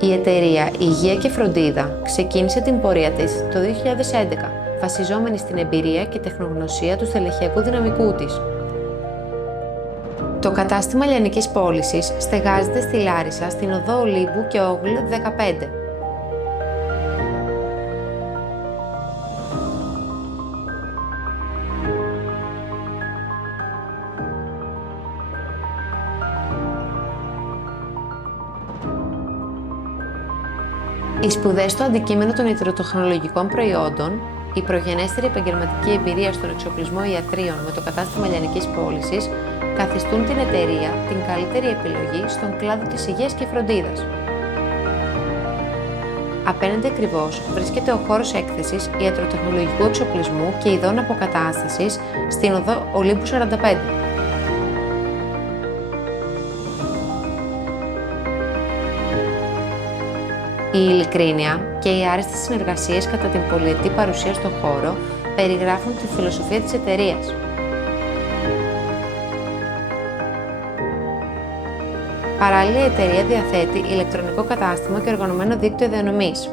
Η εταιρεία Υγεία και Φροντίδα ξεκίνησε την πορεία της το 2011, βασιζόμενη στην εμπειρία και τεχνογνωσία του στελεχειακού δυναμικού της. Το κατάστημα λιανικής πώλησης στεγάζεται στη Λάρισα, στην οδό Ολύμπου και Όγλ 15. Οι σπουδές στο αντικείμενο των ιατροτεχνολογικών προϊόντων, η προγενέστερη επαγγελματική εμπειρία στον εξοπλισμό ιατρίων με το κατάστημα λιανικής πώλησης καθιστούν την εταιρεία την καλύτερη επιλογή στον κλάδο της υγείας και φροντίδας. Απέναντι ακριβώς βρίσκεται ο χώρος έκθεσης ιατροτεχνολογικού εξοπλισμού και ειδών αποκατάστασης στην οδό Ολύμπου 45. Η ειλικρίνεια και οι άριστες συνεργασίες κατά την πολυετή παρουσία στον χώρο περιγράφουν τη φιλοσοφία της εταιρείας. Παράλληλα, η εταιρεία διαθέτει ηλεκτρονικό κατάστημα και οργανωμένο δίκτυο διανομής.